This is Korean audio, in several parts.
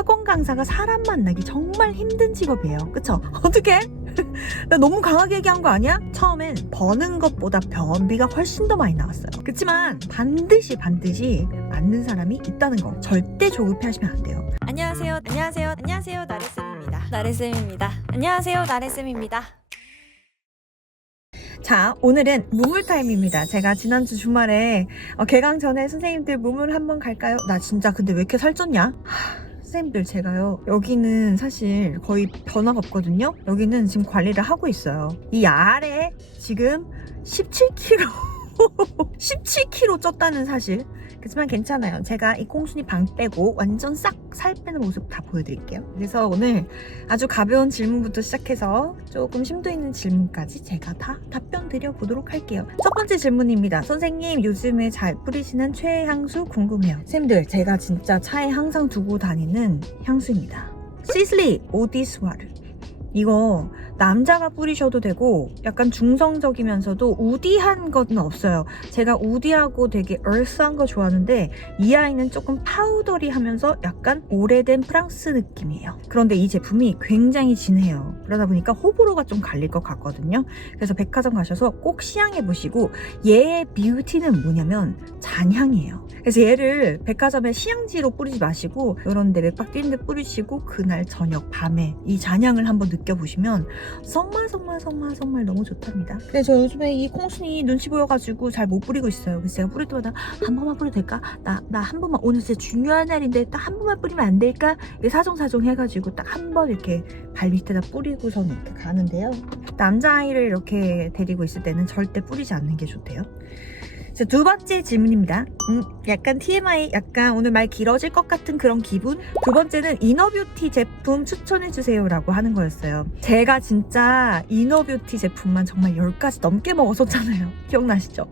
학원 강사가 사람 만나기 정말 힘든 직업이에요. 그쵸? 어떻게? 나 너무 강하게 얘기한 거 아니야? 처음엔 버는 것보다 병원비가 훨씬 더 많이 나왔어요. 그렇지만 반드시 반드시 맞는 사람이 있다는 거 절대 조급해 하시면 안 돼요. 안녕하세요. 안녕하세요. 안녕하세요. 나래쌤입니다. 나래쌤입니다. 안녕하세요. 나래쌤입니다. 자, 오늘은 무물 타임입니다. 제가 지난주 주말에 어, 개강 전에 선생님들 무물 한번 갈까요? 나 진짜 근데 왜 이렇게 살쪘냐? 하, 선생님들 제가요 여기는 사실 거의 변화가 없거든요. 여기는 지금 관리를 하고 있어요. 이 아래 지금 17kg 17kg 쪘다는 사실. 그렇지만 괜찮아요. 제가 이 콩순이 방 빼고 완전 싹 살 빼는 모습 다 보여드릴게요. 그래서 오늘 아주 가벼운 질문부터 시작해서 조금 심도 있는 질문까지 제가 다 답변 드려보도록 할게요. 첫 번째 질문입니다. 선생님, 요즘에 잘 뿌리시는 최애 향수 궁금해요. 쌤들, 제가 진짜 차에 항상 두고 다니는 향수입니다. 시슬리 오디스와르. 이거 남자가 뿌리셔도 되고 약간 중성적이면서도 우디한 건 없어요. 제가 우디하고 되게 얼스한 거 좋아하는데 이 아이는 조금 파우더리하면서 약간 오래된 프랑스 느낌이에요. 그런데 이 제품이 굉장히 진해요. 그러다 보니까 호불호가 좀 갈릴 것 같거든요. 그래서 백화점 가셔서 꼭 시향해 보시고 얘의 뷰티는 뭐냐면 잔향이에요. 그래서 얘를 백화점에 시향지로 뿌리지 마시고 이런 데 맥박 뛰는 데 뿌리시고 그날 저녁 밤에 이 잔향을 한번 느 껴보시면 정말 정말 정말 정말 너무 좋답니다. 근데 저 요즘에 이 콩순이 눈치 보여가지고 잘 못 뿌리고 있어요. 그래서 제가 뿌릴 때마다 한 번만 뿌려도 될까? 나, 나 한 번만 오늘 진짜 중요한 날인데 딱 한 번만 뿌리면 안 될까? 사정사정 해가지고 딱 한 번 이렇게 발 밑에다 뿌리고선 이렇게 가는데요. 남자아이를 이렇게 데리고 있을 때는 절대 뿌리지 않는 게 좋대요. 자, 두 번째 질문입니다. 음, 약간 TMI, 약간 오늘 말 길어질 것 같은 그런 기분? 두 번째는 이너뷰티 제품 추천해주세요 라고 하는 거였어요. 제가 진짜 이너뷰티 제품만 정말 10가지 넘게 먹었었잖아요. 기억나시죠?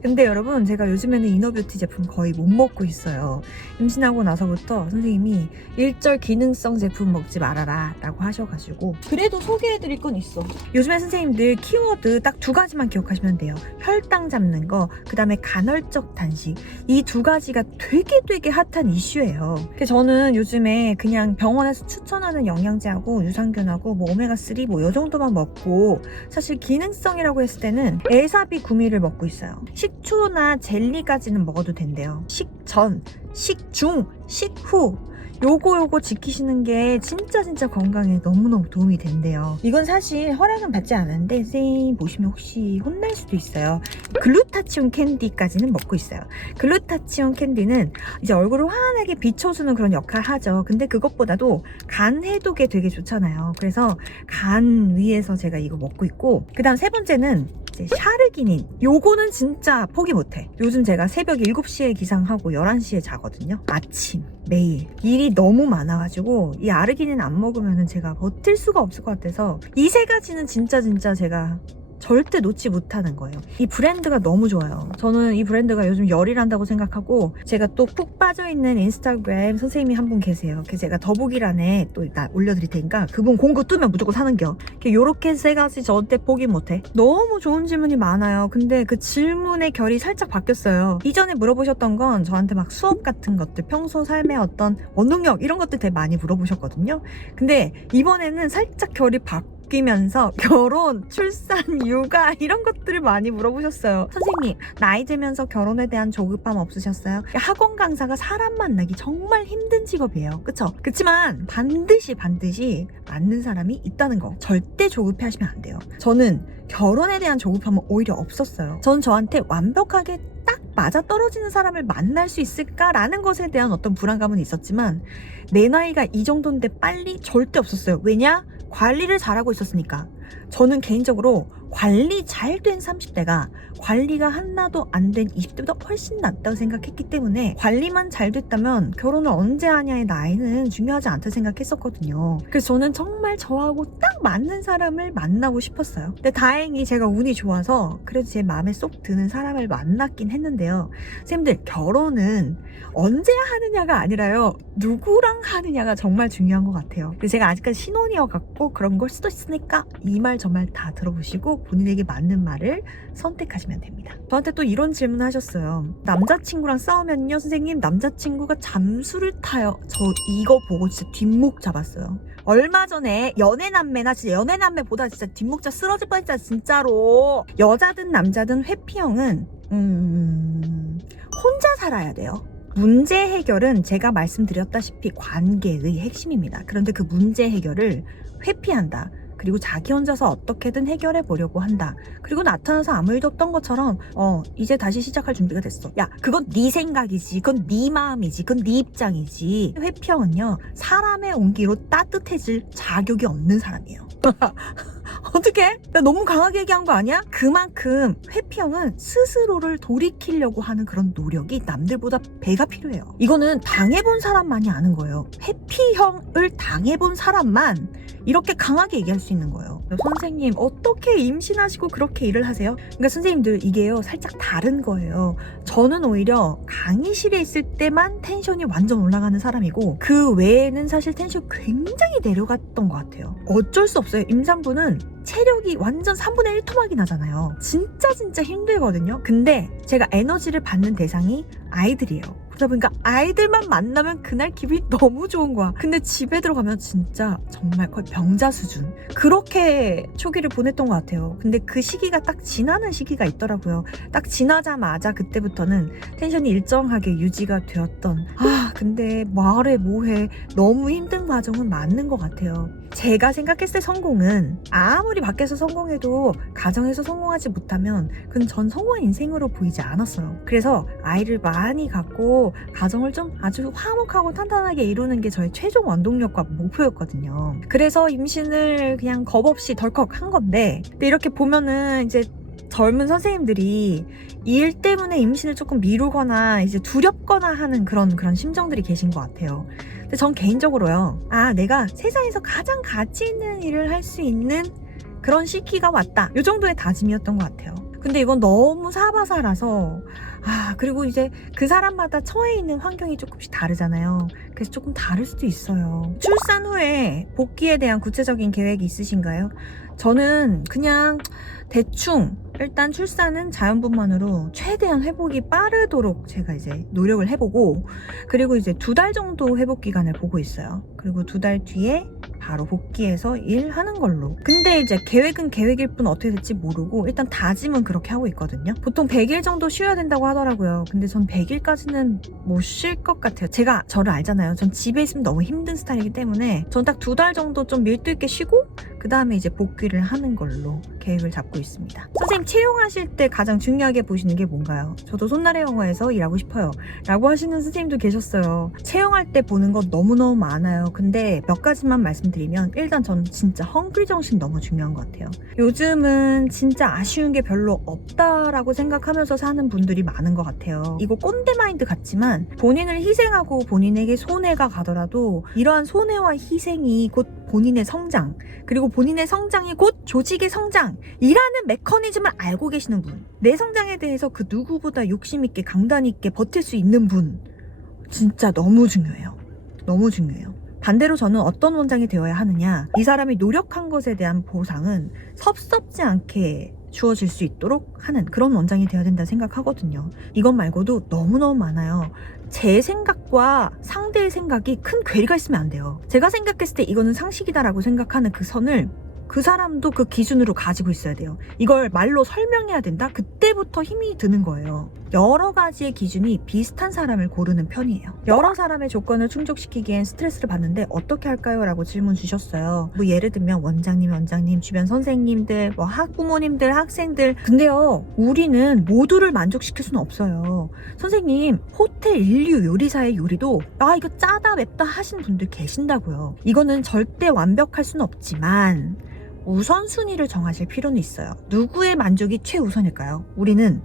근데 여러분, 제가 요즘에는 이너뷰티 제품 거의 못 먹고 있어요. 임신하고 나서부터 선생님이 일절 기능성 제품 먹지 말아라 라고 하셔가지고 그래도 소개해드릴 건 있어. 요즘에 선생님들 키워드 딱 두 가지만 기억하시면 돼요. 혈당 잡는 거, 그 다음에 간헐적 단식. 이 두 가지가 되게 되게 핫한 이슈예요. 저는 요즘에 그냥 병원에서 추천하는 영양제하고 유산균하고 뭐 오메가3 뭐 요 정도만 먹고 사실 기능성이라고 했을 때는 에사비 구미를 먹고 있어요. 식초나 젤리까지는 먹어도 된대요. 식전, 식중, 식후. 요거 요거 지키시는 게 진짜 진짜 건강에 너무너무 도움이 된대요. 이건 사실 허락은 받지 않았는데 선생님 보시면 혹시 혼날 수도 있어요. 글루타치온 캔디까지는 먹고 있어요. 글루타치온 캔디는 이제 얼굴을 환하게 비춰주는 그런 역할을 하죠. 근데 그것보다도 간 해독에 되게 좋잖아요. 그래서 간 위에서 제가 이거 먹고 있고 그 다음 세 번째는 이제 샤르기닌. 요거는 진짜 포기 못해. 요즘 제가 새벽 7시에 기상하고 11시에 자거든요. 아침 매일. 일이 너무 많아가지고 이 아르기닌 안 먹으면 제가 버틸 수가 없을 것 같아서 이 세 가지는 진짜 진짜 제가 절대 놓지 못하는 거예요. 이 브랜드가 너무 좋아요. 저는 이 브랜드가 요즘 열일한다고 생각하고 제가 또 푹 빠져있는 인스타그램 선생님이 한 분 계세요. 그 제가 더보기란에 또 이따 올려드릴 테니까 그분 공고 뜨면 무조건 사는겨. 요렇게 세 가지 절대 포기 못해. 너무 좋은 질문이 많아요. 근데 그 질문의 결이 살짝 바뀌었어요. 이전에 물어보셨던 건 저한테 막 수업 같은 것들, 평소 삶의 어떤 원동력 이런 것들 되게 많이 물어보셨거든요. 근데 이번에는 살짝 결이 바뀌 바뀌면서 결혼, 출산, 육아 이런 것들을 많이 물어보셨어요. 선생님, 나이 들면서 결혼에 대한 조급함 없으셨어요? 학원 강사가 사람 만나기 정말 힘든 직업이에요. 그쵸? 그치만 반드시 반드시 맞는 사람이 있다는 거 절대 조급해 하시면 안 돼요. 저는 결혼에 대한 조급함은 오히려 없었어요. 전 저한테 완벽하게 딱 맞아 떨어지는 사람을 만날 수 있을까라는 것에 대한 어떤 불안감은 있었지만 내 나이가 이 정도인데 빨리 절대 없었어요. 왜냐? 관리를 잘하고 있었으니까. 저는 개인적으로 관리 잘 된 30대가 관리가 하나도 안 된 20대보다 훨씬 낫다고 생각했기 때문에 관리만 잘 됐다면 결혼을 언제 하냐의 나이는 중요하지 않다 생각했었거든요. 그래서 저는 정말 저하고 딱 맞는 사람을 만나고 싶었어요. 근데 다행히 제가 운이 좋아서 그래도 제 마음에 쏙 드는 사람을 만났긴 했는데요. 쌤들 결혼은 언제 하느냐가 아니라요. 누구랑 하느냐가 정말 중요한 것 같아요. 그래서 제가 아직까지 신혼이어갖고 그런 걸 수도 있으니까 이이말 저말다 들어보시고 본인에게 맞는 말을 선택하시면 됩니다. 저한테 또 이런 질문 하셨어요. 남자친구랑 싸우면요, 선생님, 남자친구가 잠수를 타요. 저 이거 보고 진짜 뒷목 잡았어요. 얼마 전에 연애남매나 진짜 연애남매보다 진짜 뒷목자 쓰러질 뻔했잖아, 진짜로. 여자든 남자든 회피형은, 음, 혼자 살아야 돼요. 문제 해결은 제가 말씀드렸다시피 관계의 핵심입니다. 그런데 그 문제 해결을 회피한다. 그리고 자기 혼자서 어떻게든 해결해 보려고 한다. 그리고 나타나서 아무 일도 없던 것처럼 어 이제 다시 시작할 준비가 됐어. 야 그건 네 생각이지. 그건 네 마음이지. 그건 네 입장이지. 회피형은요 사람의 온기로 따뜻해질 자격이 없는 사람이에요. 어떻게? 나 너무 강하게 얘기한 거 아니야? 그만큼 회피형은 스스로를 돌이키려고 하는 그런 노력이 남들보다 배가 필요해요. 이거는 당해본 사람만이 아는 거예요. 회피형을 당해본 사람만 이렇게 강하게 얘기할 수 있는 거예요. 선생님, 어떻게 임신하시고 그렇게 일을 하세요? 그러니까 선생님들 이게요, 살짝 다른 거예요. 저는 오히려 강의실에 있을 때만 텐션이 완전 올라가는 사람이고, 그 외에는 사실 텐션이 굉장히 내려갔던 것 같아요. 어쩔 수 없어요. 임산부는 체력이 완전 3분의 1 토막이 나잖아요. 진짜 진짜 힘들거든요. 근데 제가 에너지를 받는 대상이 아이들이에요. 그러다 보니까 아이들만 만나면 그날 기분이 너무 좋은 거야. 근데 집에 들어가면 진짜 정말 거의 병자 수준. 그렇게 초기를 보냈던 것 같아요. 근데 그 시기가 딱 지나는 시기가 있더라고요. 딱 지나자마자 그때부터는 텐션이 일정하게 유지가 되었던. 아, 근데 말해 뭐해. 너무 힘든 과정은 맞는 것 같아요. 제가 생각했을 때 성공은 아무리 밖에서 성공해도 가정에서 성공하지 못하면 그건 전 성공한 인생으로 보이지 않았어요. 그래서 아이를 많이 갖고 가정을 좀 아주 화목하고 탄탄하게 이루는 게 저의 최종 원동력과 목표였거든요. 그래서 임신을 그냥 겁 없이 덜컥 한 건데 근데 이렇게 보면은 이제 젊은 선생님들이 이 일 때문에 임신을 조금 미루거나 이제 두렵거나 하는 그런 그런 심정들이 계신 것 같아요. 근데 전 개인적으로요. 아, 내가 세상에서 가장 가치 있는 일을 할 수 있는 그런 시기가 왔다. 이 정도의 다짐이었던 것 같아요. 근데 이건 너무 사바사라서 아 그리고 이제 그 사람마다 처해 있는 환경이 조금씩 다르잖아요. 그래서 조금 다를 수도 있어요. 출산 후에 복귀에 대한 구체적인 계획이 있으신가요? 저는 그냥 대충 일단 출산은 자연분만으로 최대한 회복이 빠르도록 제가 이제 노력을 해보고 그리고 이제 두 달 정도 회복 기간을 보고 있어요. 그리고 두 달 뒤에 바로 복귀해서 일하는 걸로. 근데 이제 계획은 계획일 뿐 어떻게 될지 모르고 일단 다짐은 그렇게 하고 있거든요. 보통 100일 정도 쉬어야 된다고 하더라고요. 근데 전 100일까지는 못 쉴 것 같아요. 제가 저를 알잖아요. 전 집에 있으면 너무 힘든 스타일이기 때문에 전 딱 두 달 정도 좀 밀도 있게 쉬고 그 다음에 이제 복귀를 하는 걸로 계획을 잡고 있습니다. 선생님 채용하실 때 가장 중요하게 보시는 게 뭔가요? 저도 손나래 영화에서 일하고 싶어요. 라고 하시는 선생님도 계셨어요. 채용할 때 보는 건 너무너무 많아요. 근데 몇 가지만 말씀드리면 일단 저는 진짜 헝그리 정신 너무 중요한 것 같아요. 요즘은 진짜 아쉬운 게 별로 없다라고 생각하면서 사는 분들이 많은 것 같아요. 이거 꼰대 마인드 같지만 본인을 희생하고 본인에게 손해가 가더라도 이러한 손해와 희생이 곧 본인의 성장 그리고 본인의 성장이 곧 조직의 성장이라는 메커니즘을 알고 계시는 분. 내 성장에 대해서 그 누구보다 욕심 있게 강단 있게 버틸 수 있는 분. 진짜 너무 중요해요. 너무 중요해요. 반대로 저는 어떤 원장이 되어야 하느냐. 이 사람이 노력한 것에 대한 보상은 섭섭지 않게 주어질 수 있도록 하는 그런 원장이 되어야 된다 생각하거든요. 이것 말고도 너무너무 많아요. 제 생각과 상대의 생각이 큰 괴리가 있으면 안 돼요. 제가 생각했을 때 이거는 상식이다라고 생각하는 그 선을 그 사람도 그 기준으로 가지고 있어야 돼요. 이걸 말로 설명해야 된다? 그때부터 힘이 드는 거예요. 여러 가지의 기준이 비슷한 사람을 고르는 편이에요. 여러 사람의 조건을 충족시키기엔 스트레스를 받는데 어떻게 할까요? 라고 질문 주셨어요. 뭐 예를 들면 원장님, 원장님, 주변 선생님들, 뭐 학부모님들, 학생들. 근데요, 우리는 모두를 만족시킬 수는 없어요. 선생님, 호텔 인류 요리사의 요리도 아, 이거 짜다 맵다 하시는 분들 계신다고요. 이거는 절대 완벽할 수는 없지만 우선순위를 정하실 필요는 있어요. 누구의 만족이 최우선일까요? 우리는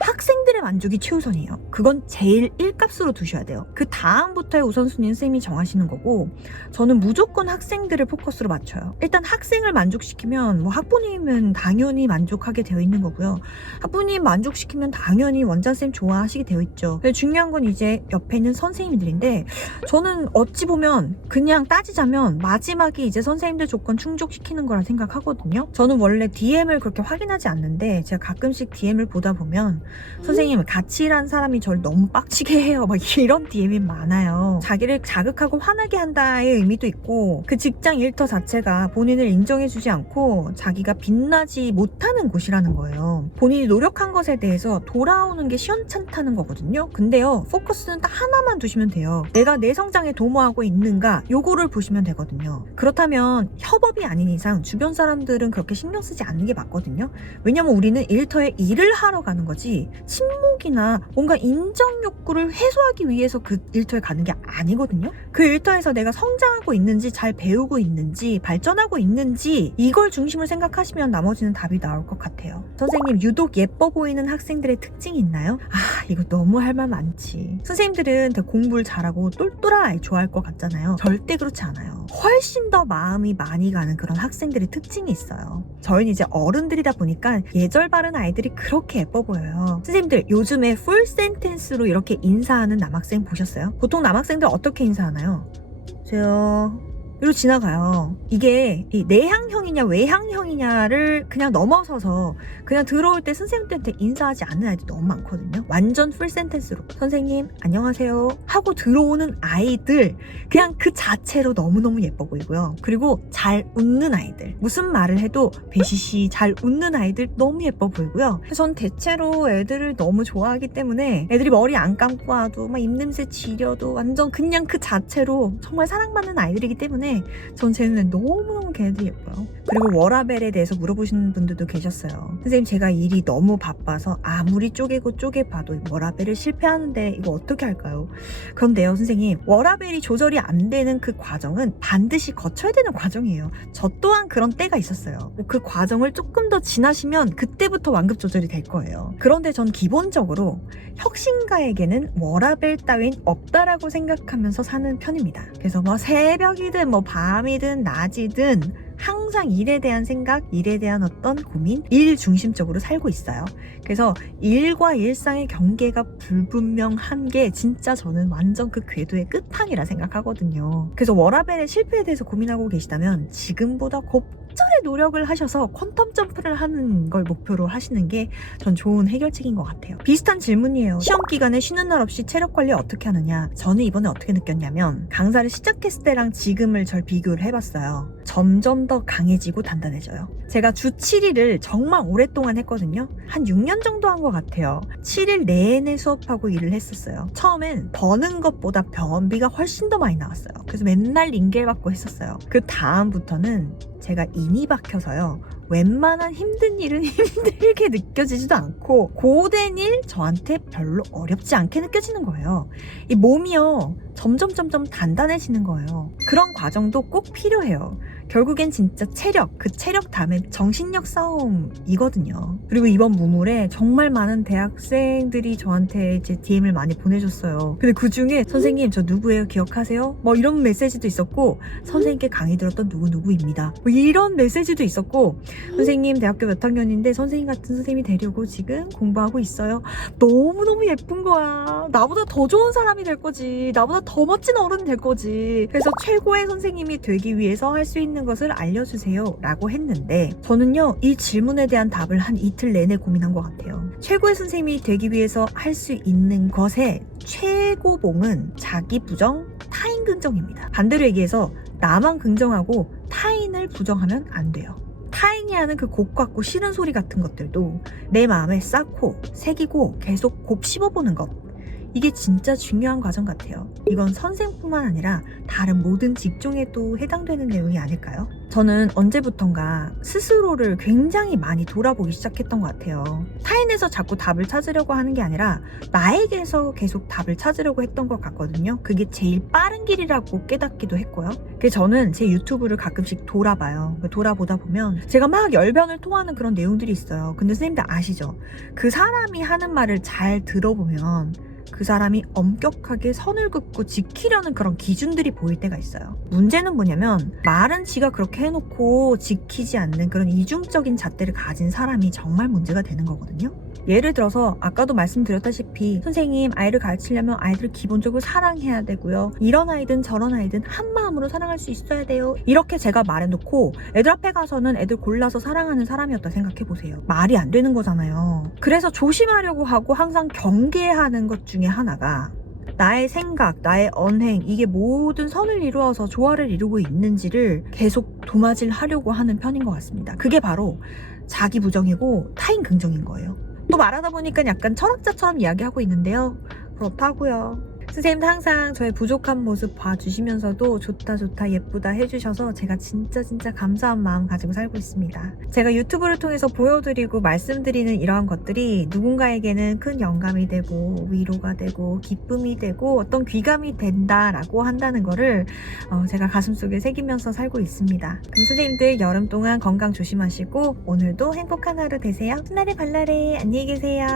학생들의 만족이 최우선이에요. 그건 제일 1값으로 두셔야 돼요. 그 다음부터의 우선순위는 쌤이 정하시는 거고 저는 무조건 학생들을 포커스로 맞춰요. 일단 학생을 만족시키면 뭐 학부님은 당연히 만족하게 되어 있는 거고요. 학부님 만족시키면 당연히 원장쌤 좋아하시게 되어 있죠. 중요한 건 이제 옆에 있는 선생님들인데 저는 어찌 보면 그냥 따지자면 마지막에 이제 선생님들 조건 충족시키는 거라 생각하거든요. 저는 원래 DM을 그렇게 확인하지 않는데 제가 가끔씩 DM을 보다 보면 선생님 같이 일한 사람이 저를 너무 빡치게 해요. 막 이런 DM이 많아요. 자기를 자극하고 화나게 한다의 의미도 있고 그 직장 일터 자체가 본인을 인정해주지 않고 자기가 빛나지 못하는 곳이라는 거예요. 본인이 노력한 것에 대해서 돌아오는 게 시원찮다는 거거든요. 근데요 포커스는 딱 하나만 두시면 돼요. 내가 내 성장에 도모하고 있는가 요거를 보시면 되거든요. 그렇다면 협업이 아닌 이상 주변 사람들은 그렇게 신경 쓰지 않는 게 맞거든요. 왜냐면 우리는 일터에 일을 하러 가는 거지 침묵이나 뭔가 인정 욕구를 해소하기 위해서 그 일터에 가는 게 아니거든요. 그 일터에서 내가 성장하고 있는지 잘 배우고 있는지 발전하고 있는지 이걸 중심을 생각하시면 나머지는 답이 나올 것 같아요. 선생님 유독 예뻐 보이는 학생들의 특징이 있나요? 아 이거 너무 할 말 많지. 선생님들은 더 공부를 잘하고 똘똘한 아이 좋아할 것 같잖아요. 절대 그렇지 않아요. 훨씬 더 마음이 많이 가는 그런 학생들의 특징이 있어요. 저희는 이제 어른들이다 보니까 예절 바른 아이들이 그렇게 예뻐 보여요. 선생님들 요즘에 풀 센텐스로 이렇게 인사하는 남학생 보셨어요? 보통 남학생들 어떻게 인사하나요? 안녕하세요. 이로 지나가요. 이게 이 내향형이냐 외향형이냐를 그냥 넘어서서 그냥 들어올 때 선생님들한테 인사하지 않는 아이들 너무 많거든요. 완전 풀 센텐스로 선생님 안녕하세요 하고 들어오는 아이들 그냥 그 자체로 너무너무 예뻐 보이고요. 그리고 잘 웃는 아이들 무슨 말을 해도 배시시 잘 웃는 아이들 너무 예뻐 보이고요. 전 대체로 애들을 너무 좋아하기 때문에 애들이 머리 안 감고 와도 막 입냄새 지려도 완전 그냥 그 자체로 정말 사랑받는 아이들이기 때문에 전 제 눈에 너무너무 걔네들이 예뻐요. 그리고 워라벨에 대해서 물어보시는 분들도 계셨어요. 선생님 제가 일이 너무 바빠서 아무리 쪼개고 쪼개봐도 워라벨을 실패하는데 이거 어떻게 할까요? 그런데요 선생님 워라벨이 조절이 안 되는 그 과정은 반드시 거쳐야 되는 과정이에요. 저 또한 그런 때가 있었어요. 그 과정을 조금 더 지나시면 그때부터 완급 조절이 될 거예요. 그런데 전 기본적으로 혁신가에게는 워라벨 따윈 없다라고 생각하면서 사는 편입니다. 그래서 뭐 새벽이든 뭐 밤이든 낮이든 항상 일에 대한 생각, 일에 대한 어떤 고민, 일 중심적으로 살고 있어요. 그래서 일과 일상의 경계가 불분명한 게 진짜 저는 완전 그 궤도의 끝판이라 생각하거든요. 그래서 워라벨의 실패에 대해서 고민하고 계시다면 지금보다 곱 절의 노력을 하셔서 퀀텀 점프를 하는 걸 목표로 하시는 게 전 좋은 해결책인 것 같아요. 비슷한 질문이에요. 시험 기간에 쉬는 날 없이 체력 관리 어떻게 하느냐? 저는 이번에 어떻게 느꼈냐면 강사를 시작했을 때랑 지금을 절 비교를 해봤어요. 점점 더 강해지고 단단해져요. 제가 주 7일을 정말 오랫동안 했거든요. 한 6년 정도 한 것 같아요. 7일 내내 수업하고 일을 했었어요. 처음엔 버는 것보다 병원비가 훨씬 더 많이 나왔어요. 그래서 맨날 링겔 받고 했었어요. 그 다음부터는 제가 인이 박혀서요. 웬만한 힘든 일은 힘들게 느껴지지도 않고 고된 일 저한테 별로 어렵지 않게 느껴지는 거예요. 이 몸이요 점점 점점 단단해지는 거예요. 그런 과정도 꼭 필요해요. 결국엔 진짜 체력, 그 체력 다음에 정신력 싸움이거든요. 그리고 이번 무물에 정말 많은 대학생들이 저한테 이제 DM을 많이 보내줬어요. 근데 그 중에 선생님 저 누구예요? 기억하세요? 뭐 이런 메시지도 있었고 선생님께 강의 들었던 누구누구입니다. 뭐 이런 메시지도 있었고 선생님 대학교 몇 학년인데 선생님 같은 선생님이 되려고 지금 공부하고 있어요. 너무너무 예쁜 거야. 나보다 더 좋은 사람이 될 거지. 나보다 더 멋진 어른이 될 거지. 그래서 최고의 선생님이 되기 위해서 할 수 있는 것을 알려주세요. 라고 했는데 저는요, 이 질문에 대한 답을 한 이틀 내내 고민한 것 같아요. 최고의 선생님이 되기 위해서 할 수 있는 것의 최고봉은 자기 부정, 타인 긍정입니다. 반대로 얘기해서 나만 긍정하고 타인을 부정하면 안 돼요. 타인이 하는 그곡 같고 싫은 소리 같은 것들도 내 마음에 쌓고 새기고 계속 곱씹어보는 것. 이게 진짜 중요한 과정 같아요. 이건 선생뿐만 아니라 다른 모든 직종에도 해당되는 내용이 아닐까요? 저는 언제부턴가 스스로를 굉장히 많이 돌아보기 시작했던 것 같아요. 타인에서 자꾸 답을 찾으려고 하는 게 아니라 나에게서 계속 답을 찾으려고 했던 것 같거든요. 그게 제일 빠른 길이라고 깨닫기도 했고요. 그래서 저는 제 유튜브를 가끔씩 돌아봐요. 돌아보다 보면 제가 막 열변을 토하는 그런 내용들이 있어요. 근데 선생님들 아시죠? 그 사람이 하는 말을 잘 들어보면 그 사람이 엄격하게 선을 긋고 지키려는 그런 기준들이 보일 때가 있어요. 문제는 뭐냐면 말은 지가 그렇게 해놓고 지키지 않는 그런 이중적인 잣대를 가진 사람이 정말 문제가 되는 거거든요. 예를 들어서 아까도 말씀드렸다시피 선생님 아이를 가르치려면 아이들을 기본적으로 사랑해야 되고요. 이런 아이든 저런 아이든 한 마음으로 사랑할 수 있어야 돼요. 이렇게 제가 말해놓고 애들 앞에 가서는 애들 골라서 사랑하는 사람이었다 생각해 보세요. 말이 안 되는 거잖아요. 그래서 조심하려고 하고 항상 경계하는 것 중에 하나가 나의 생각, 나의 언행, 이게 모든 선을 이루어서 조화를 이루고 있는지를 계속 도마질 하려고 하는 편인 것 같습니다. 그게 바로 자기 부정이고 타인 긍정인 거예요. 또 말하다 보니까 약간 철학자처럼 이야기하고 있는데요. 그렇다고요. 선생님도 항상 저의 부족한 모습 봐주시면서도 좋다 좋다 예쁘다 해주셔서 제가 진짜 진짜 감사한 마음 가지고 살고 있습니다. 제가 유튜브를 통해서 보여드리고 말씀드리는 이러한 것들이 누군가에게는 큰 영감이 되고 위로가 되고 기쁨이 되고 어떤 귀감이 된다라고 한다는 거를 어, 제가 가슴속에 새기면서 살고 있습니다. 그럼 선생님들 여름 동안 건강 조심하시고 오늘도 행복한 하루 되세요. 훗날의 발날에 안녕히 계세요.